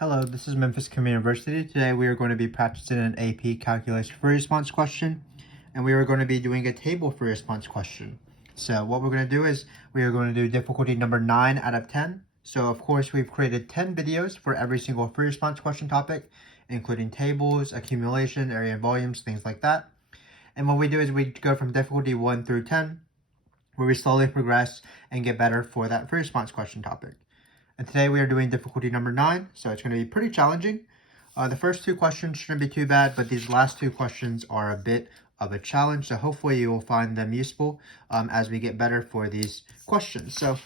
Hello, this is Memphis Communiversity. Today we are going to be practicing an AP Calculus free response question, and we are going to be doing a table free response question. So what we're going to do is we are going to do difficulty number 9 out of 10. So of course we've created 10 videos for every single free response question topic, including tables, accumulation, area and volumes, things like that. And what we do is we go from difficulty 1 through 10, where we slowly progress and get better for that free response question topic. And today we are doing difficulty number 9, so it's going to be pretty challenging. The first two questions shouldn't be too bad, but these last two questions are a bit of a challenge, so hopefully you will find them useful as we get better for these questions. So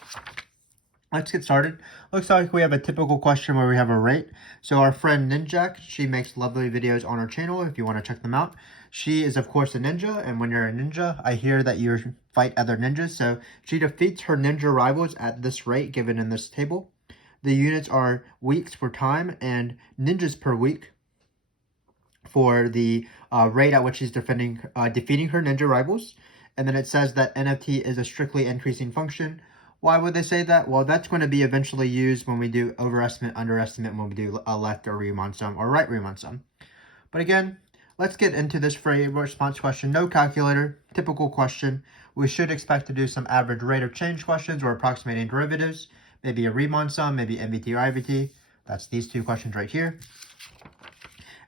let's get started. Looks like we have a typical question where we have a rate. So our friend Ninjak, she makes lovely videos on her channel if you want to check them out. She is, of course, a ninja, and when you're a ninja, I hear that you fight other ninjas. So she defeats her ninja rivals at this rate given in this table. The units are weeks for time and ninjas per week for the rate at which she's defeating her ninja rivals. And then it says that NFT is a strictly increasing function. Why would they say that? Well, that's going to be eventually used when we do overestimate, underestimate, when we do a left or Riemann sum or right Riemann sum. But again, let's get into this free response question. No calculator, typical question. We should expect to do some average rate of change questions or approximating derivatives. Maybe a Riemann sum, maybe MVT or IVT. That's these two questions right here.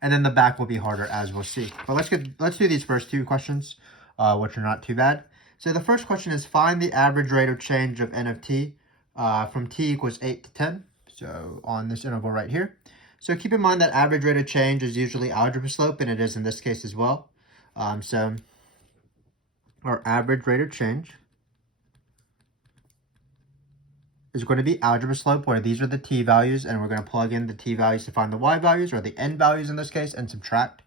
And then the back will be harder, as we'll see. But let's do these first two questions, which are not too bad. So the first question is find the average rate of change of n of t from t equals 8 to 10. So on this interval right here. So keep in mind that average rate of change is usually algebra slope, and it is in this case as well. So our average rate of change is going to be algebra slope, where these are the t values, and we're going to plug in the t values to find the y values, or the n values in this case, and subtract.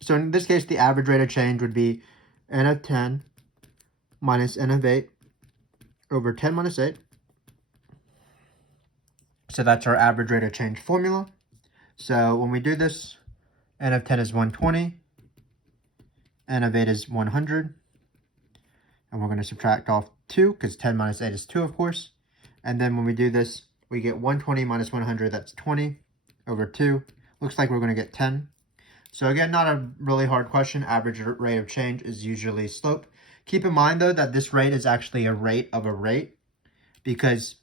So in this case, the average rate of change would be n of 10 minus n of 8 over 10 minus 8. So that's our average rate of change formula. So when we do this, n of 10 is 120, n of 8 is 100, and we're going to subtract off 2, because 10 minus 8 is 2, of course. And then when we do this, we get 120 minus 100, that's 20, over 2. Looks like we're going to get 10. So again, not a really hard question. Average rate of change is usually slope. Keep in mind, though, that this rate is actually a rate of a rate, because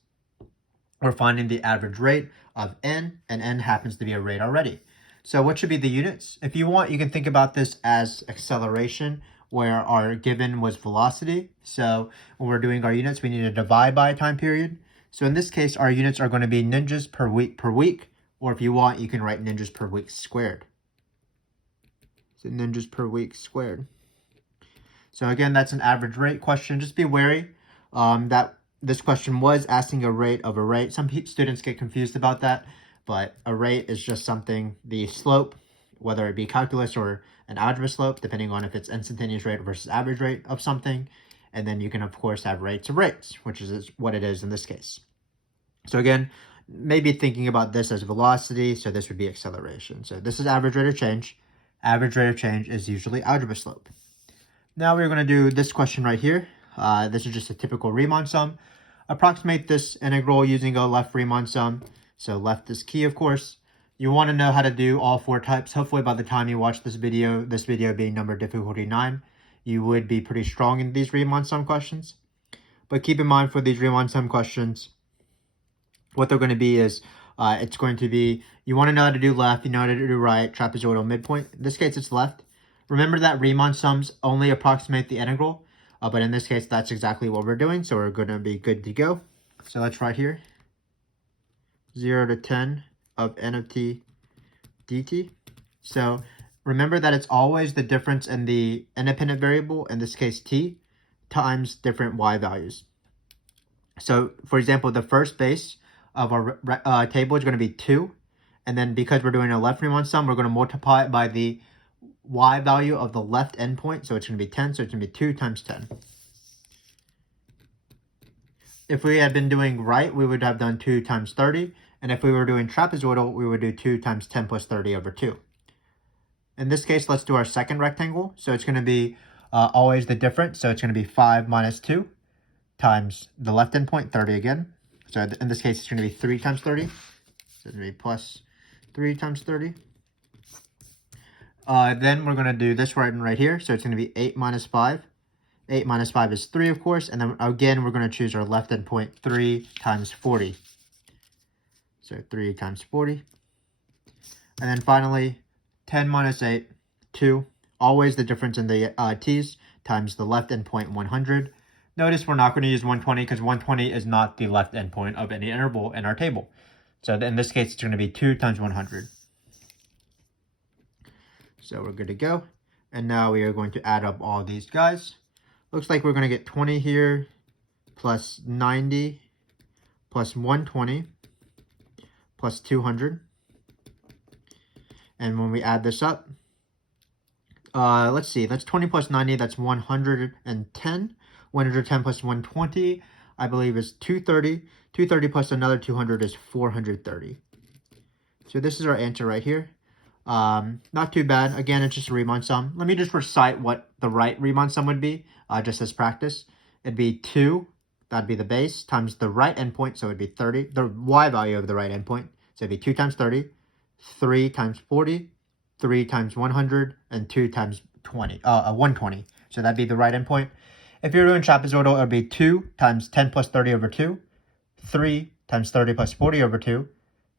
we're finding the average rate of n, and n happens to be a rate already. So what should be the units? If you want, you can think about this as acceleration, where our given was velocity. So when we're doing our units, we need to divide by a time period. So in this case, our units are going to be ninjas per week, or if you want, you can write ninjas per week squared. So ninjas per week squared. So again, that's an average rate question. Just be wary that this question was asking a rate of a rate. Some students get confused about that, but a rate is just something, the slope, whether it be calculus or an algebra slope, depending on if it's instantaneous rate versus average rate of something. And then you can, of course, have rates of rates, which is what it is in this case. So again, maybe thinking about this as velocity, so this would be acceleration. So this is average rate of change. Average rate of change is usually algebra slope. Now we're going to do this question right here. This is just a typical Riemann sum. Approximate this integral using a left Riemann sum. So left is key, of course. You want to know how to do all 4 types. Hopefully by the time you watch this video being number difficulty 9, you would be pretty strong in these Riemann sum questions. But keep in mind for these Riemann sum questions, what they're going to be is, it's going to be, you want to know how to do left, you know how to do right, trapezoidal midpoint. In this case, it's left. Remember that Riemann sums only approximate the integral, but in this case, that's exactly what we're doing, so we're going to be good to go. So let's write here, 0 to 10 of n of t dt. So remember that it's always the difference in the independent variable, in this case t, times different y values. So for example, the first base of our table is going to be 2. And then because we're doing a left Riemann sum, we're going to multiply it by the y value of the left endpoint. So it's going to be 10. So it's going to be 2 times 10. If we had been doing right, we would have done 2 times 30. And if we were doing trapezoidal, we would do 2 times 10 plus 30 over 2. In this case, let's do our second rectangle. So it's going to be always the difference. So it's going to be 5 minus 2 times the left endpoint, 30 again. So in this case, it's going to be 3 times 30. So it'll be plus 3 times 30. Then we're going to do this right here. So it's going to be 8 minus 5. 8 minus 5 is 3, of course. And then again, we're going to choose our left endpoint, 3 times 40. So 3 times 40. And then finally, 10 minus 8, 2. Always the difference in the t's times the left endpoint, 100. Notice we're not going to use 120 because 120 is not the left endpoint of any interval in our table. So in this case, it's going to be 2 times 100. So we're good to go. And now we are going to add up all these guys. Looks like we're going to get 20 here, plus 90, plus 120, plus 200. And when we add this up, let's see, that's 20 plus 90, that's 110. 110 plus 120, I believe, is 230. 230 plus another 200 is 430. So this is our answer right here. Not too bad. Again, it's just a Riemann sum. Let me just recite what the right Riemann sum would be, just as practice. It'd be 2, that'd be the base, times the right endpoint, so it'd be 30. The y value of the right endpoint, so it'd be 2 times 30, 3 times 40, 3 times 100, and 2 times 120. So that'd be the right endpoint. If you're doing trapezoidal, it would be 2 times 10 plus 30 over 2, 3 times 30 plus 40 over 2,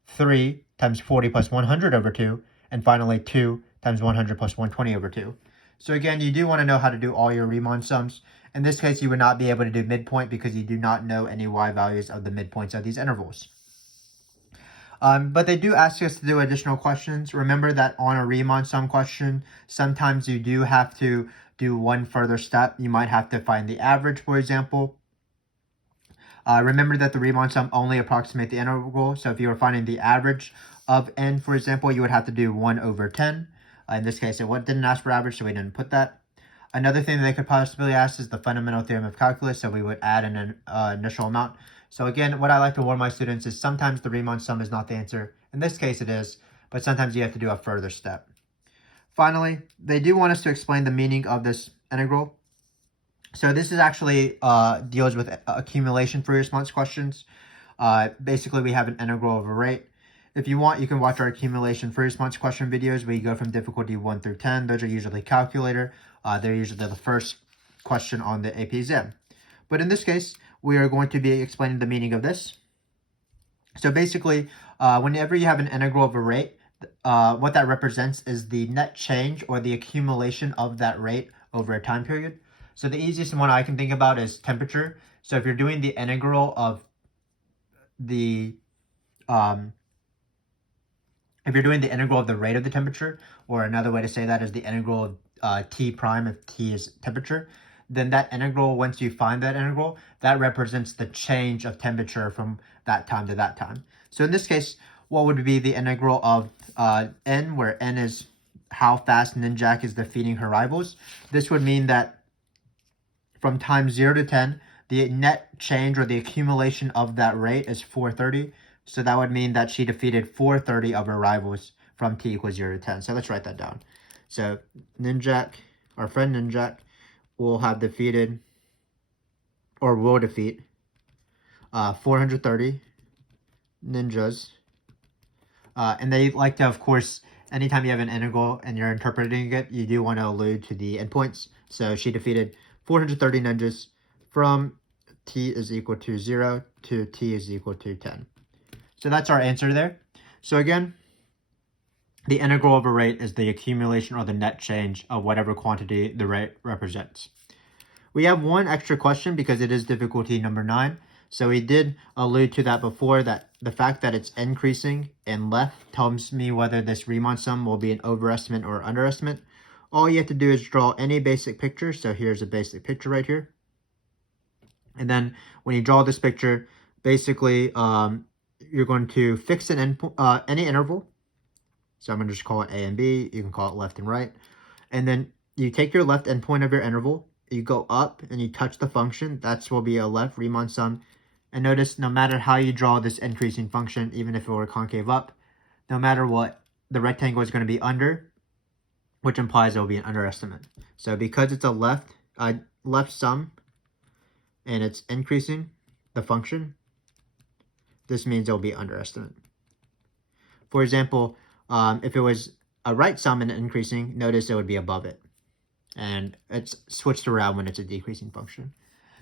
3 times 40 plus 100 over 2, and finally 2 times 100 plus 120 over 2. So again, you do want to know how to do all your Riemann sums. In this case, you would not be able to do midpoint because you do not know any y values of the midpoints of these intervals. But they do ask us to do additional questions. Remember that on a Riemann sum question, sometimes you do have to do one further step. You might have to find the average, for example. Remember that the Riemann sum only approximates the integral. So if you were finding the average of n, for example, you would have to do 1 over 10. In this case, it didn't ask for average, so we didn't put that. Another thing that they could possibly ask is the Fundamental Theorem of Calculus, so we would add an initial amount. So again, what I like to warn my students is sometimes the Riemann sum is not the answer. In this case, it is, but sometimes you have to do a further step. Finally, they do want us to explain the meaning of this integral. So this is actually deals with accumulation Fourier response questions. Basically, we have an integral of a rate. If you want, you can watch our accumulation Fourier response question videos where you go from difficulty 1 through 10. Those are usually calculator. They're usually the first question on the AP exam. But in this case, we are going to be explaining the meaning of this. So basically, whenever you have an integral of a rate, what that represents is the net change or the accumulation of that rate over a time period. So the easiest one I can think about is temperature. So if you're doing the integral of the rate of the temperature, or another way to say that is the integral of T prime if T is temperature, then that integral, once you find that integral, that represents the change of temperature from that time to that time. So in this case, what would be the integral of n, where n is how fast Ninjak is defeating her rivals? This would mean that from time 0 to 10, the net change or the accumulation of that rate is 430. So that would mean that she defeated 430 of her rivals from t equals 0 to 10. So let's write that down. So Ninjak, our friend Ninjak, will defeat 430 ninjas. And they like to, of course, anytime you have an integral and you're interpreting it, you do want to allude to the endpoints. So she defeated 430 ninjas from t is equal to 0 to t is equal to 10. So that's our answer there. So again, the integral of a rate is the accumulation or the net change of whatever quantity the rate represents. We have one extra question because it is difficulty number 9. So we did allude to that before, that the fact that it's increasing in left tells me whether this Riemann sum will be an overestimate or underestimate. All you have to do is draw any basic picture. So here's a basic picture right here. And then when you draw this picture, basically you're going to fix any interval. So I'm going to just call it A and B. You can call it left and right. And then you take your left endpoint of your interval. You go up and you touch the function. That will be a left Riemann sum. And notice no matter how you draw this increasing function, even if it were concave up, no matter what, the rectangle is going to be under, which implies it will be an underestimate. So because it's a left sum and it's increasing the function, this means it will be underestimate. For example, if it was a right sum and increasing, notice it would be above it. And it's switched around when it's a decreasing function.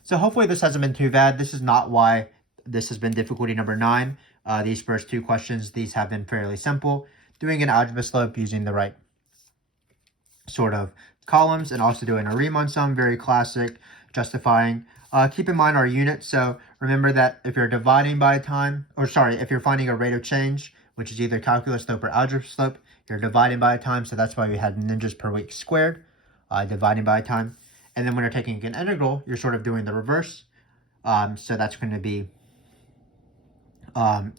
So hopefully this hasn't been too bad. This is not why this has been difficulty number 9. These first 2 questions, these have been fairly simple. Doing an algebra slope using the right sort of columns, and also doing a Riemann sum, very classic, justifying. Keep in mind our units. So remember that if you're dividing by time, if you're finding a rate of change, which is either calculus slope or algebra slope, you're dividing by time. So that's why we had ninjas per week squared, dividing by time. And then when you're taking an integral, you're sort of doing the reverse. So that's going to be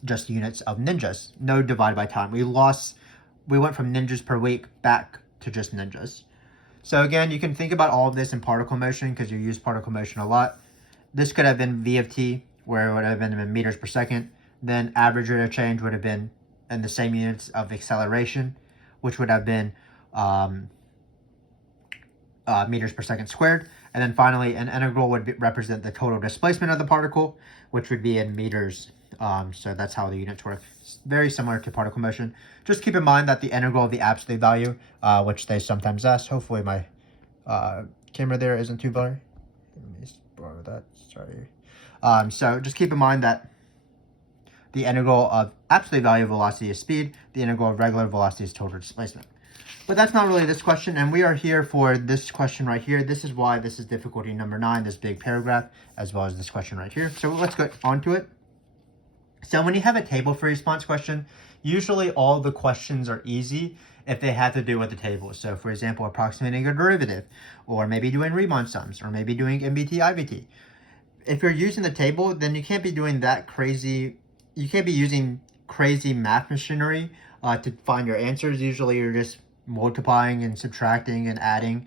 just units of ninjas, no divided by time. We went from ninjas per week back to just ninjas. So again, you can think about all of this in particle motion because you use particle motion a lot. This could have been v of t, where it would have been in meters per second. Then average rate of change would have been in the same units of acceleration, which would have been meters per second squared. And then finally, an integral would represent the total displacement of the particle, which would be in meters. So that's how the units work. It's very similar to particle motion. Just keep in mind that the integral of the absolute value, which they sometimes ask. Hopefully my camera there isn't too blurry. Let me borrow that. Sorry. So just keep in mind that the integral of absolute value of velocity is speed. The integral of regular velocity is total displacement. But that's not really this question, and we are here for this question right here. This is why this is difficulty number 9, this big paragraph, as well as this question right here. So let's get on to it. So when you have a table for response question, usually all the questions are easy if they have to do with the table. So for example, approximating a derivative, or maybe doing Riemann sums, or maybe doing MBT, IBT. If you're using the table, then you can't be doing that crazy, you can't be using crazy math machinery to find your answers. Usually you're just multiplying and subtracting and adding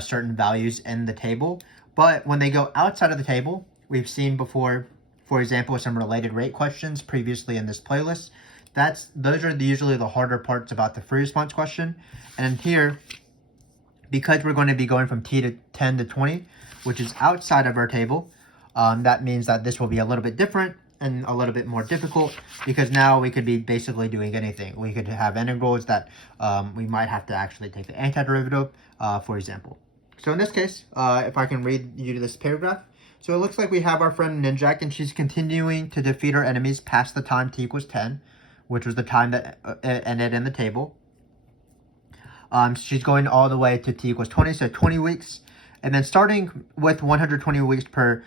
certain values in the table. But when they go outside of the table, we've seen before, for example, some related rate questions previously in this playlist. Those are usually the harder parts about the free response question. And here, because we're going to be going from t to 10 to 20, which is outside of our table, that means that this will be a little bit different and a little bit more difficult, because now we could be basically doing anything. We could have integrals that we might have to actually take the antiderivative, for example. So in this case, if I can read you this paragraph. So it looks like we have our friend Ninjak, and she's continuing to defeat her enemies past the time t equals 10, which was the time that ended in the table. She's going all the way to t equals 20, so 20 weeks. And then starting with 120 weeks per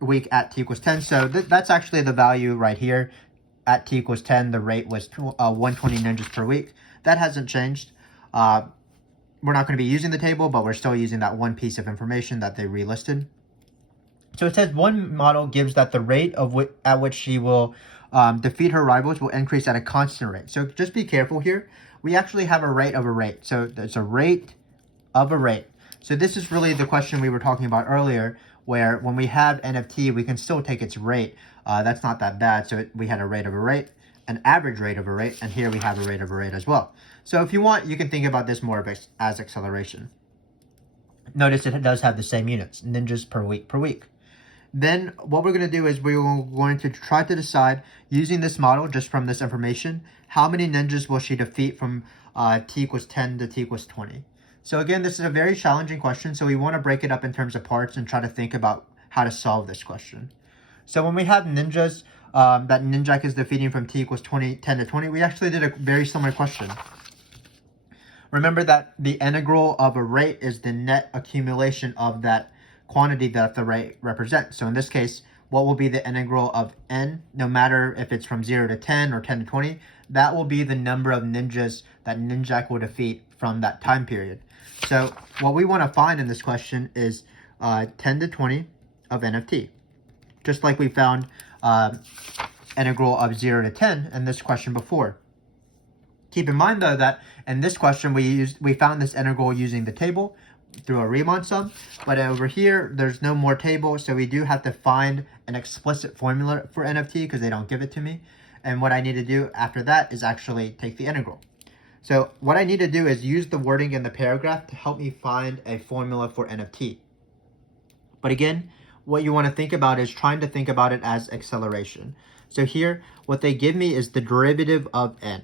week at t equals 10. So that's actually the value right here. At t equals 10, the rate was 120 ninjas per week. That hasn't changed. We're not going to be using the table, but we're still using that one piece of information that they relisted. So it says one model gives that the rate at which she will defeat her rivals will increase at a constant rate. So just be careful here. We actually have a rate of a rate. So it's a rate of a rate. So this is really the question we were talking about earlier, where when we have n of t, we can still take its rate. That's not that bad. So we had a rate of a rate, an average rate of a rate, and here we have a rate of a rate as well. So if you want, you can think about this more as acceleration. Notice it does have the same units, ninjas per week per week. Then what we're going to do is we're going to try to decide, using this model, just from this information, how many ninjas will she defeat from t equals 10 to t equals 20. So again, this is a very challenging question, so we want to break it up in terms of parts and try to think about how to solve this question. So when we have ninjas that Ninjak is defeating from t equals 10 to 20, we actually did a very similar question. Remember that the integral of a rate is the net accumulation of that quantity that the rate represents. So in this case, what will be the integral of n, no matter if it's from 0 to 10 or 10 to 20, that will be the number of ninjas that Ninjak will defeat from that time period. So what we want to find in this question is 10 to 20 of n of t, just like we found integral of 0 to 10 in this question before. Keep in mind, though, that in this question we found this integral using the table through a Riemann sum, but over here there's no more table, so we do have to find an explicit formula for n of t because they don't give it to me. And what I need to do after that is actually take the integral. So what I need to do is use the wording in the paragraph to help me find a formula for n of t. But again, what you want to think about is trying to think about it as acceleration. So here, what they give me is the derivative of n,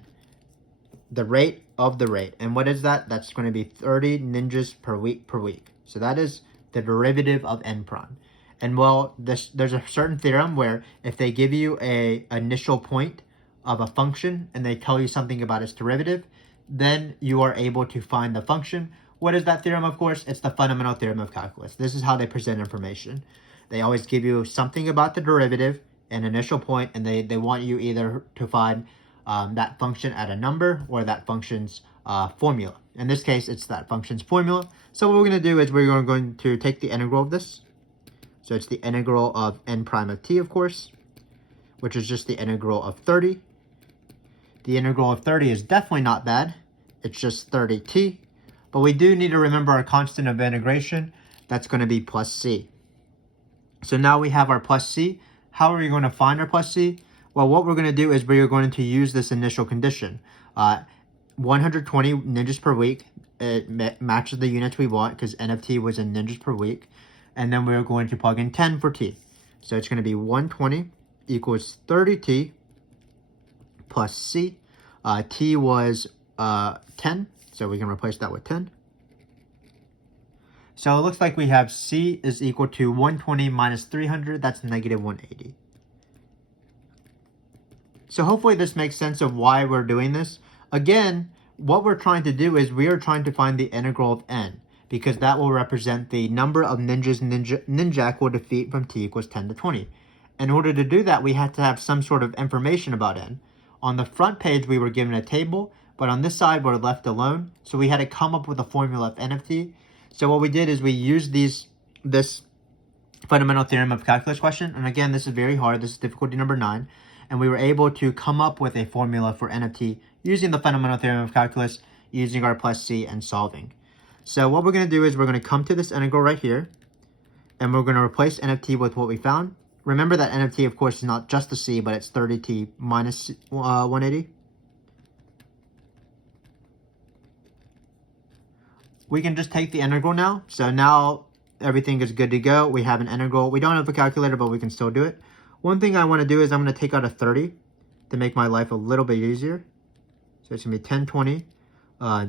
the rate of the rate. And what is that? That's going to be 30 ninjas per week. So that is the derivative of n prime. And well, there's a certain theorem where if they give you a initial point of a function and they tell you something about its derivative, then you are able to find the function. What is that theorem? Of course, it's the Fundamental Theorem of Calculus. This is how they present information. They always give you something about the derivative, an initial point, and they want you either to find that function at a number or that function's formula. In this case, it's that function's formula. So what we're going to do is we're going to take the integral of this. So it's the integral of n prime of t, of course, which is just the integral of 30. The integral of 30 is definitely not bad. It's just 30t. But we do need to remember our constant of integration. That's going to be plus c. So now we have our plus c. How are we going to find our plus c? Well, what we're going to do is we're going to use this initial condition. 120 ninjas per week. It matches the units we want because n of t was in ninjas per week. And then we're going to plug in 10 for t. So it's going to be 120 equals 30t plus c. T was 10, so we can replace that with 10. So it looks like we have c is equal to 120 minus 300. That's negative 180. So hopefully this makes sense of why we're doing this. Again, what we're trying to do is we are trying to find the integral of n, because that will represent the number of ninjas Ninjak will defeat from t equals 10 to 20. In order to do that, we had to have some sort of information about n. On the front page, we were given a table, but on this side, we're left alone. So we had to come up with a formula of n of t. So what we did is we used this Fundamental Theorem of Calculus question. And again, this is very hard. This is difficulty number 9. And we were able to come up with a formula for n of t using the Fundamental Theorem of Calculus, using our plus c and solving. So what we're going to do is we're going to come to this integral right here, and we're going to replace n of t with what we found. Remember that n of t, of course, is not just the c, but it's 30t minus 180. We can just take the integral now. So now everything is good to go. We have an integral. We don't have a calculator, but we can still do it. One thing I want to do is I'm going to take out a 30 to make my life a little bit easier. So it's going to be 1020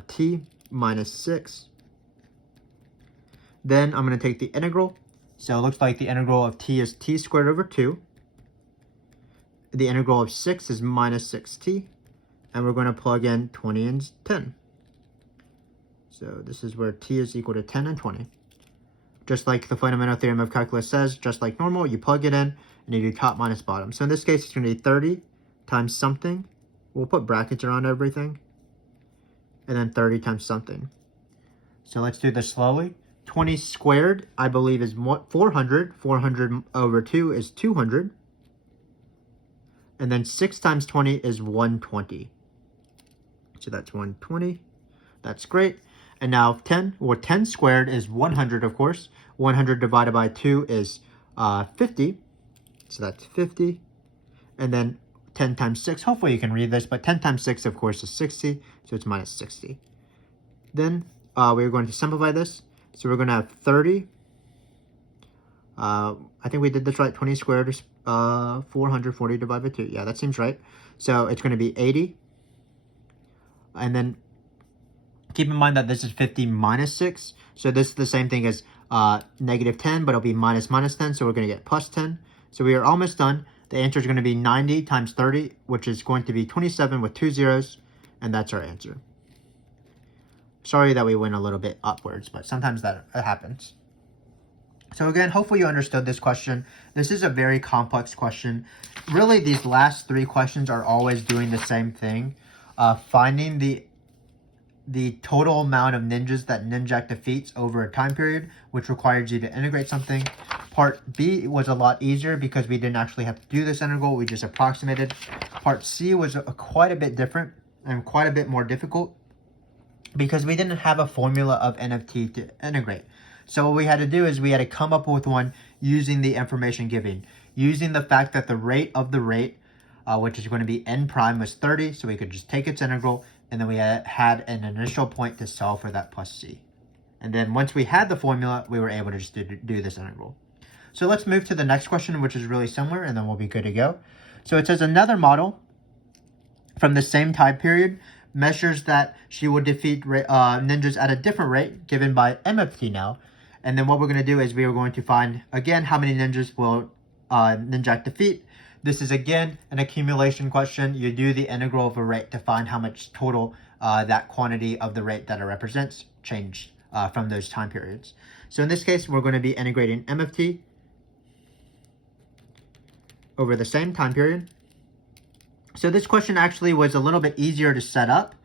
t minus 6. Then I'm going to take the integral. So it looks like the integral of t is t squared over 2. The integral of 6 is minus 6t. And we're going to plug in 20 and 10. So this is where t is equal to 10 and 20. Just like the Fundamental Theorem of Calculus says, just like normal, you plug it in and you do top minus bottom. So in this case, it's going to be 30 times something. We'll put brackets around everything. And then 30 times something. So let's do this slowly. 20 squared, I believe, is 400. 400 over 2 is 200. And then 6 times 20 is 120. So that's 120. That's great. And now 10, well, 10 squared is 100, of course. 100 divided by 2 is 50. So that's 50. And then 10 times 6, hopefully you can read this, but 10 times 6, of course, is 60. So it's minus 60. Then we're going to simplify this. So we're going to have 30. I think we did this right. 20 squared is 440 divided by 2. Yeah, that seems right. So it's going to be 80. And then keep in mind that this is 50 minus 6. So this is the same thing as negative 10, but it'll be minus 10. So we're going to get plus 10. So we are almost done. The answer is going to be 90 times 30, which is going to be 27 with 2 zeros. And that's our answer. Sorry that we went a little bit upwards, but sometimes that happens. So again, hopefully you understood this question. This is a very complex question. Really, these last 3 questions are always doing the same thing. Finding the total amount of ninjas that Ninjak defeats over a time period, which requires you to integrate something. Part B was a lot easier because we didn't actually have to do this integral. We just approximated. Part C was quite a bit different and quite a bit more difficult, because we didn't have a formula of n of t to integrate. So what we had to do is we had to come up with one using the information given, using the fact that the rate of the rate, which is going to be n prime, was 30, so we could just take its integral, and then we had an initial point to solve for that plus c. And then once we had the formula, we were able to just do this integral. So let's move to the next question, which is really similar, and then we'll be good to go. So it says another model from the same time period measures that she will defeat ninjas at a different rate given by M of t now. And then what we're going to do is we are going to find, again, how many ninjas will ninja defeat. This is, again, an accumulation question. You do the integral of a rate to find how much total that quantity of the rate that it represents changed from those time periods. So in this case, we're going to be integrating M of t over the same time period. So this question actually was a little bit easier to set up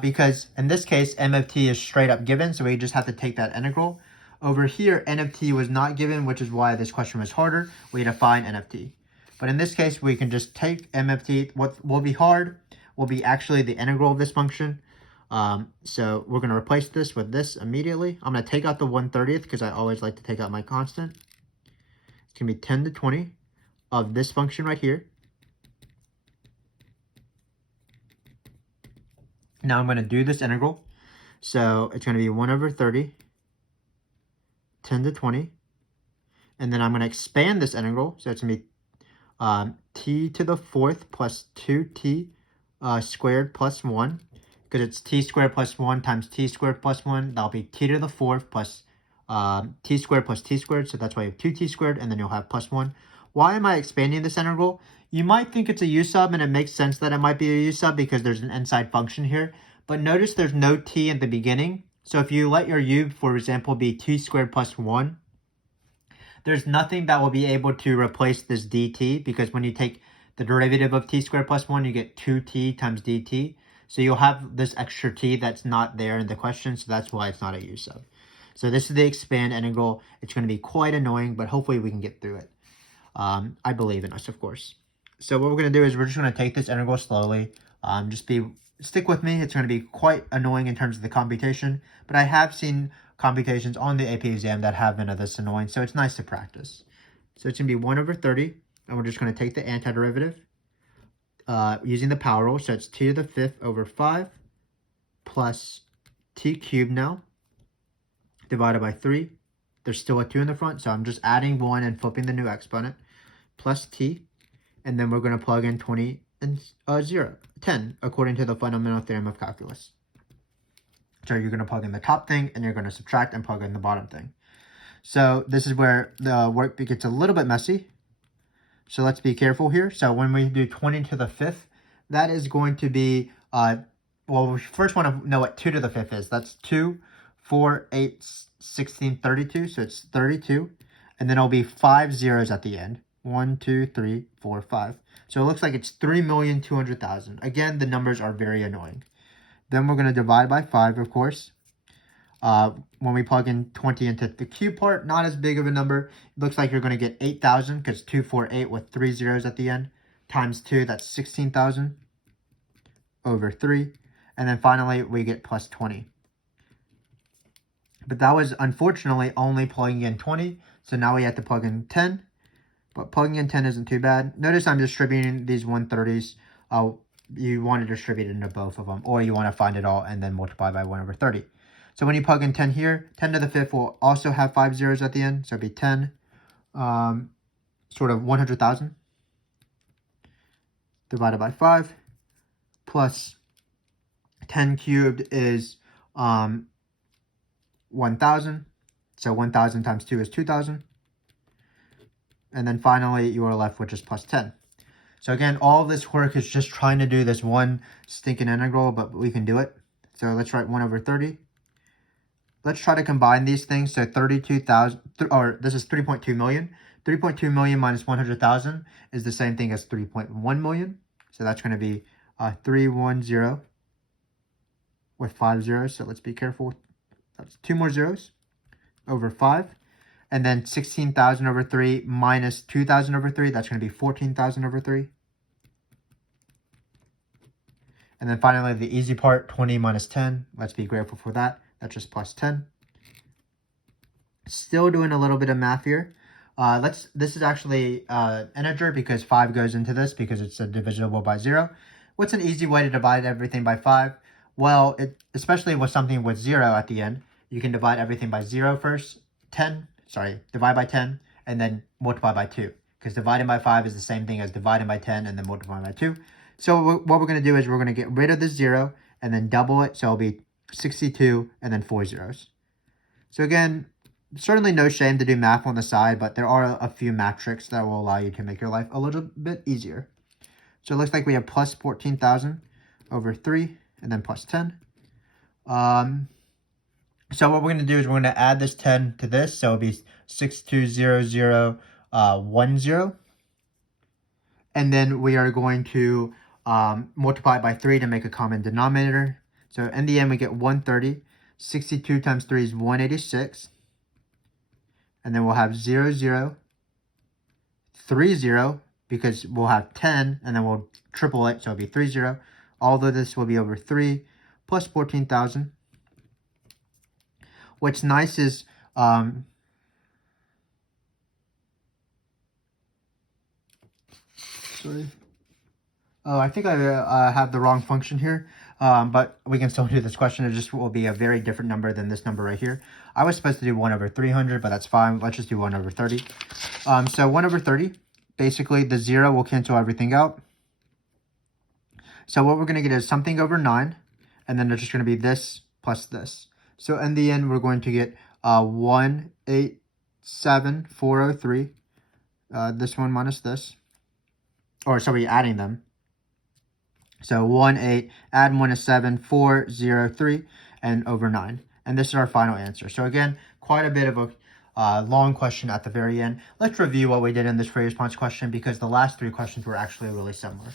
because in this case, M of t is straight up given, so we just have to take that integral. Over here, N of t was not given, which is why this question was harder. We had to find N of t. But in this case, we can just take M of t. What will be hard will be actually the integral of this function. So we're going to replace this with this immediately. I'm going to take out the 1/30th because I always like to take out my constant. It's going to be 10 to 20 of this function right here. Now I'm going to do this integral. So it's going to be 1 over 30, 10 to 20. And then I'm going to expand this integral. So it's going to be t to the 4th plus 2t squared plus 1. Because it's t squared plus 1 times t squared plus 1. That'll be t to the 4th plus t squared plus t squared. So that's why you have 2t squared. And then you'll have plus 1. Why am I expanding this integral? You might think it's a u sub, and it makes sense that it might be a u sub because there's an inside function here. But notice there's no t at the beginning. So if you let your u, for example, be t squared plus 1, there's nothing that will be able to replace this dt, because when you take the derivative of t squared plus 1, you get 2t times dt. So you'll have this extra t that's not there in the question, so that's why it's not a u sub. So this is the expand integral. It's going to be quite annoying, but hopefully we can get through it. I believe in us, of course. So what we're going to do is we're just going to take this integral slowly. Stick with me. It's going to be quite annoying in terms of the computation, but I have seen computations on the AP exam that have been this annoying, so it's nice to practice. So it's going to be 1 over 30, and we're just going to take the antiderivative using the power rule. So it's t to the 5th over 5 plus t cubed now divided by 3. There's still a 2 in the front, so I'm just adding 1 and flipping the new exponent, plus t, and then we're going to plug in 20 and 10 according to the Fundamental Theorem of Calculus. So you're going to plug in the top thing, and you're going to subtract and plug in the bottom thing. So this is where the work gets a little bit messy. So let's be careful here. So when we do 20 to the 5th, that is going to be, well, we first want to know what 2 to the 5th is. That's 2, 4, 8, 16, 32. So it's 32. And then it'll be 5 zeros at the end. 1, 2, 3, 4, 5. So it looks like it's 3,200,000. Again, the numbers are very annoying. Then we're going to divide by 5, of course. When we plug in 20 into the cube part, not as big of a number. It looks like you're going to get 8,000 because 2, 4, 8 with 3 zeros at the end. Times 2, that's 16,000 over 3. And then finally, we get plus 20. But that was unfortunately only plugging in 20. So now we have to plug in 10. But plugging in 10 isn't too bad. Notice I'm distributing these 1/30s. You want to distribute it into both of them. Or you want to find it all and then multiply by 1 over 30. So when you plug in 10 here, 10 to the 5th will also have 5 zeros at the end. So it'd be 10, sort of 100,000 divided by 5 plus 10 cubed is 1,000. So 1,000 times 2 is 2,000. And then finally, you are left with just plus 10. So again, all of this work is just trying to do this one stinking integral, but we can do it. So let's write 1 over 30. Let's try to combine these things. So 32,000, or this is 3.2 million. 3.2 million minus 100,000 is the same thing as 3.1 million. So that's going to be 310 with 5 zeros. So let's be careful. That's 2 more zeros over 5. And then 16,000 over 3 minus 2,000 over 3. That's going to be 14,000 over 3. And then finally, the easy part, 20 minus 10. Let's be grateful for that. That's just plus 10. Still doing a little bit of math here. This is actually integer because 5 goes into this because it's divisible by 0. What's an easy way to divide everything by 5? Well, especially with something with 0 at the end, you can divide everything by 0 first. Divide by 10, and then multiply by 2. because dividing by 5 is the same thing as dividing by 10 and then multiplying by 2. So what we're going to do is we're going to get rid of this 0 and then double it, so it'll be 62 and then 4 zeros. So again, certainly no shame to do math on the side, but there are a few math tricks that will allow you to make your life a little bit easier. So it looks like we have plus 14,000 over 3 and then plus 10. So what we're going to do is we're going to add this 10 to this, so it'll be 620010. And then we are going to multiply it by 3 to make a common denominator. So in the end, we get 130. 62 times 3 is 186. And then we'll have 0, 0, 3, 0, because we'll have 10, and then we'll triple it, so it'll be 3, 0. Although this will be over 3 plus 14,000. What's nice is, sorry. Oh, I think I have the wrong function here, but we can still do this question. It just will be a very different number than this number right here. I was supposed to do 1 over 300, but that's fine. Let's just do 1 over 30. So 1 over 30, basically the 0 will cancel everything out. So what we're going to get is something over 9, and then it's just going to be this plus this. So in the end, we're going to get 187,403. This one minus this. Or sorry, adding them. So 18, add 1 is 7, 403, and over 9. And this is our final answer. So again, quite a bit of a long question at the very end. Let's review what we did in this free response question, because the last 3 questions were actually really similar.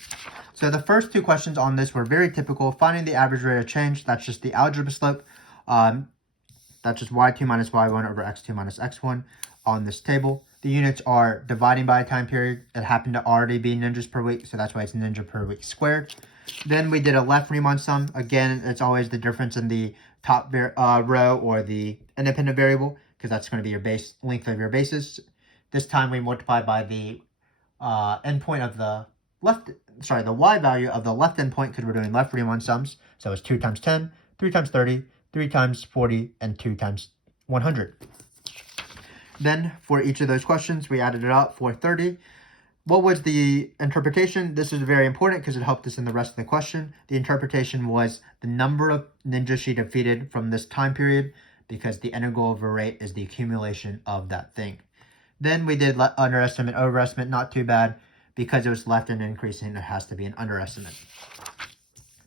So the first 2 questions on this were very typical. Finding the average rate of change, that's just the algebra slope. That's just y2 minus y1 over x2 minus x1 on this table. The units are dividing by a time period. It happened to already be ninjas per week, so that's why it's ninja per week squared. Then we did a left Riemann sum. Again, it's always the difference in the top row or the independent variable, because that's going to be your base length of your basis. This time we multiplied by the endpoint of the left, sorry, the y value of the left endpoint, because we're doing left Riemann sums. So it's 2 times 10, 3 times 30, 3 times 40, and 2 times 100. Then for each of those questions, we added it up for 30. What was the interpretation? This is very important because it helped us in the rest of the question. The interpretation was the number of ninjas she defeated from this time period, because the integral of a rate is the accumulation of that thing. Then we did underestimate, overestimate, not too bad. Because it was left and increasing, it has to be an underestimate.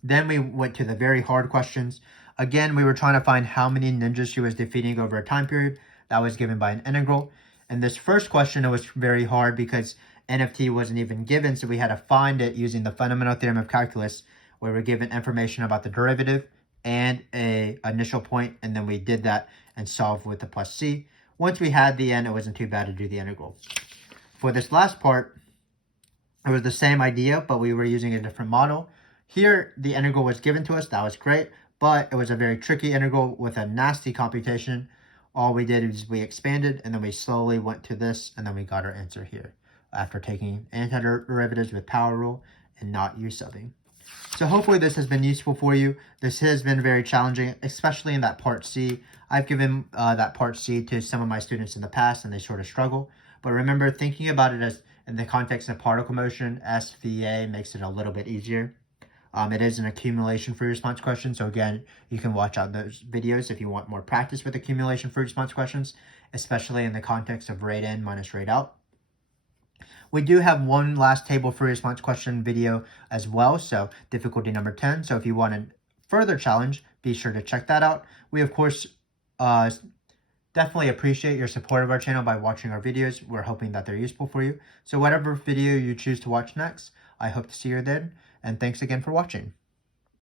Then we went to the very hard questions. Again, we were trying to find how many ninjas she was defeating over a time period. That was given by an integral. In this first question, it was very hard because NFT wasn't even given, so we had to find it using the Fundamental Theorem of Calculus, where we're given information about the derivative and an initial point, and then we did that and solved with the plus c. Once we had the end, it wasn't too bad to do the integral. For this last part, it was the same idea, but we were using a different model. Here, the integral was given to us. That was great, but it was a very tricky integral with a nasty computation. All we did is we expanded, and then we slowly went to this, and then we got our answer here after taking antiderivatives with power rule and not u-subbing. So hopefully this has been useful for you. This has been very challenging, especially in that part C. I've given that part C to some of my students in the past, and they sort of struggle. But remember, thinking about it as in the context of particle motion, SVA makes it a little bit easier. It is an accumulation free response question, so again, you can watch out those videos if you want more practice with accumulation free response questions, especially in the context of rate in minus rate out. We do have one last table free response question video as well, so difficulty number 10. So if you want a further challenge, be sure to check that out. We, of course, definitely appreciate your support of our channel by watching our videos. We're hoping that they're useful for you. So whatever video you choose to watch next, I hope to see you then, and thanks again for watching.